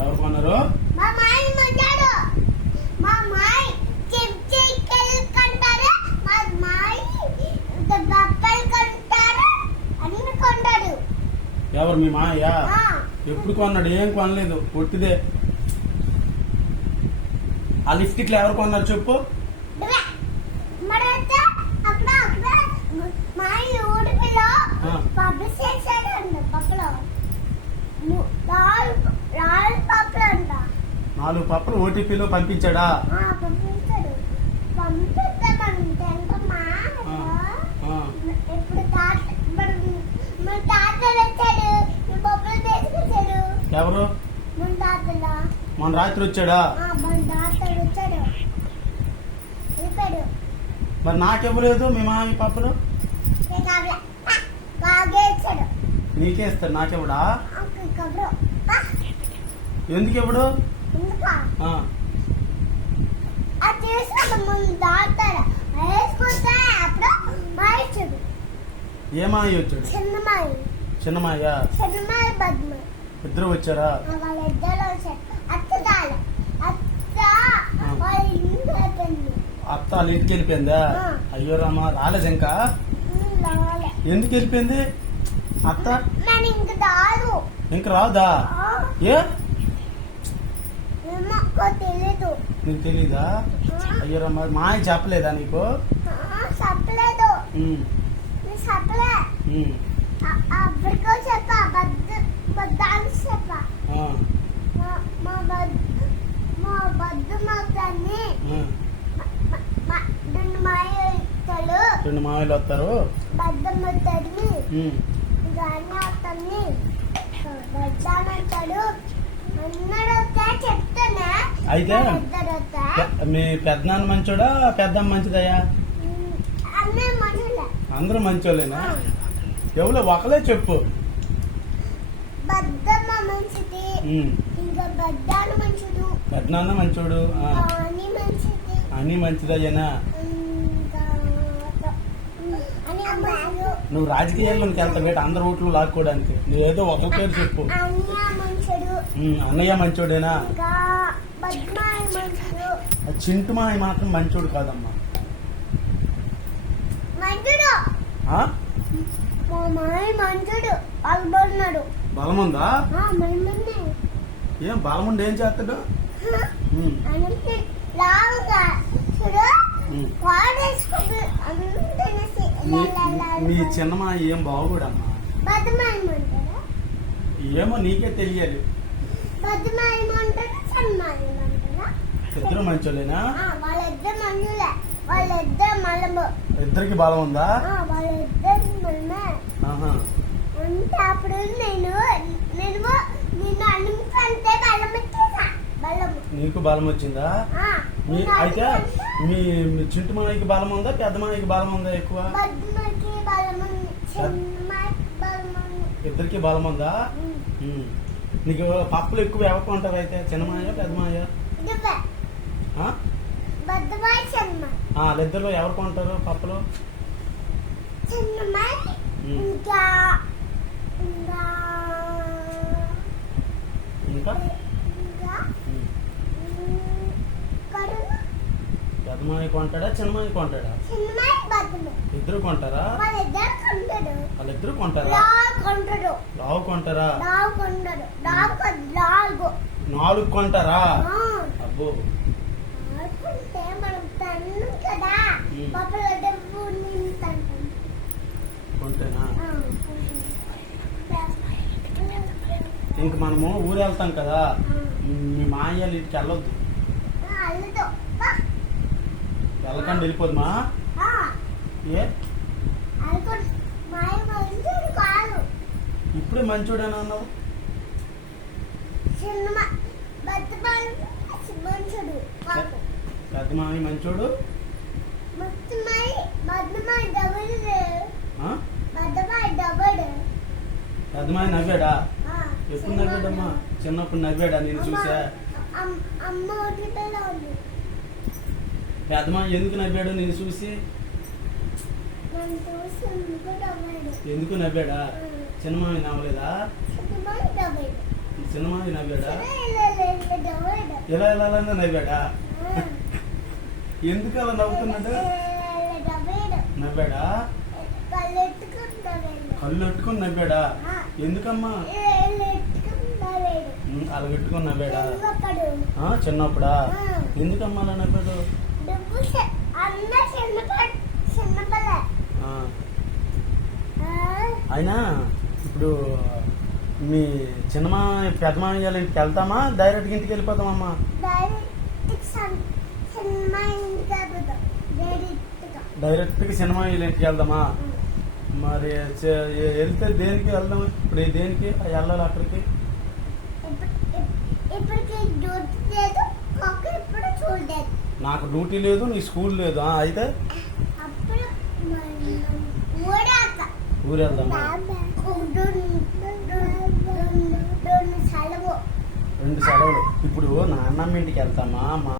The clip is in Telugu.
ఎవరు కొన్నారు? మా మాయ మగాడు. మా మాయ చిప్చికల్ కంటారు. మా మాయ బప్పల్ కంటారు. అన్ని కొంటాడు. ఎవరు మీ మాయ? ఎప్పుడు కొన్నాడు? ఏం కొనలేదు, పొట్టిదే. ఆ లిప్స్టిక్లు ఎవరు కొన్నారు చెప్పు? పబ్లిష్ చేశాడంట పప్పులో. 4 పప్పులు అంట. 4 పప్పులు ఓటీపీలో పంపించాడా? పంపించాడు. పంపిస్తామంటే ఎంతమ్మా ఇప్పుడు మన తాతలు వచ్చాడు. పప్పులు తీసుకొచ్చాడు. ఎవరు? మన తాతలా. మన రాత్రి వచ్చాడా? మన తాతలు వచ్చాడు. వెళ్ళిపోయాడు. మరి నాకెవ్వలేదు మీ మా ఈ పప్పులు? నీకే ఇస్తాడు, నాకెవడా? ఎందుకు ఎవడు? ఏ మాయ వచ్చాడు? చిన్నమాయ. ఇద్దరు వచ్చారా? అత్త వాళ్ళ ఇంటికి వెళ్ళిపోయిందా? అయ్యో రామా, రాలేదు ఇంకా. ఎందుకు వెళ్ళిపోయింది అత్త? ఇంక రాదా? ఏ నీకు తెలీదా? అయ్యో రామా, మాయ చెప్పలేదా నీకు? రెండు మాయలు వస్తారు. అయితే మీ పెద్దనాన్న మంచోడా పెద్దమ్మ మంచిదయ్యా? అందరూ మంచోళ్ళేనా? ఎవరో ఒకలే చెప్పు. పెద్దనాన్న మంచోడు, అని మంచిదయ్యానా? నువ్వు రాజకీయాల్లోకి వెళ్తావు బయట అందరు ఓట్లు లాక్కోవడానికి. నువ్వు ఏదో ఒక పేరు చెప్పు. అన్నయ్య మంచోడేనా? చింటు మాయ మాత్రం మంచోడు కాదమ్మా. బలముందా? ఏం బలముండి ఏం చేస్తాడు? మీ చిన్నమా ఏం బాగోడమ్మా. ఏమో నీకే తెలియాలి. ఇద్దరు మంచోలేనా? ఇద్దరికి బలం ఉందా? నీకు బలం వచ్చిందా? అయితే మీ చింటు మాయకి బలం ఉందా పెద్ద మాయకి బలం ఉందా ఎక్కువ? ఇద్దరికి బలం ఉందా? నీకు పప్పులు ఎక్కువ ఎవరు కొంటారు అయితే? చిన్నమాయ పెద్దమాయ? వాళ్ళిద్దరు ఎవరు కొంటారు పప్పులు? ఇంకా పెద్దమాయ కొంటాడా చిన్నమాయ కొంటాడా? ఇద్దరు కొంటారా? వాళ్ళిద్దరు కొంటారా? లావు కొంటారా? 4 కొంటారా? అబ్బో, కొంటేనా? ఇంక మనము ఊరు వెళ్తాం కదా, మీ మాయ ఇంటికి వెళ్ళొద్దు. వెళ్ళకండి వెళ్ళిపోదుమా? ఏ ఇప్పుడే మంచోడేనా అన్నావు? పెద్ద మామి మంచోడు, పెద్దమాయ నవ్వాడా? ఎప్పుడు నవ్వాడమ్మా? చిన్నప్పుడు నవ్వాడా? నేను చూసా. పెద్దమాయ ఎందుకు నవ్వాడు నేను చూసి? ఎందుకు నవ్వాడా? చిన్నమాయ నవ్వలేదా? సినిమా నవ్వాడా డబ్బేడు. ఎలా ఎలా ఎలా నవ్వాడా ఎందుకు అలా నవ్వుతున్నాడు డబ్బేడు. నవ్వాడా కళ్ళెట్టుకుంటాడు. కళ్ళు పెట్టుకుని నవ్వాడా ఎందుకమ్మా ఎట్టుకుంటాడు. అలా పెట్టుకుని నవ్వాడా చిన్నప్పుడు. చిన్నప్పుడా ఎందుకమ్మా అలా నవ్వాడు డబ్బు అన్న చిన్నపిల్ల. ఆ, అయినా ఇప్పుడు మీ చిన్నమా పెద్దమా ఇంటికి వెళ్తామా డైరెక్ట్గా ఇంటికి వెళ్ళిపోతామమ్మా డైరెక్ట్గా సినిమా ఇంటికి వెళ్దామా మరి వెళ్తే దేనికి వెళ్దాం ఇప్పుడు దేనికి వెళ్ళాలి అక్కడికి ఇప్పటికి డ్యూటీ లేదు, మాకు ఇప్పుడు చూడలేదు. నాకు డ్యూటీ లేదు నీ స్కూల్ లేదు అయితే అప్పుడు ఊరాక ఊరు వెళ్దామా సెలవు. 2 సెలవులు ఇప్పుడు నాన్నమ్మ ఇంటికి వెళ్తామా మా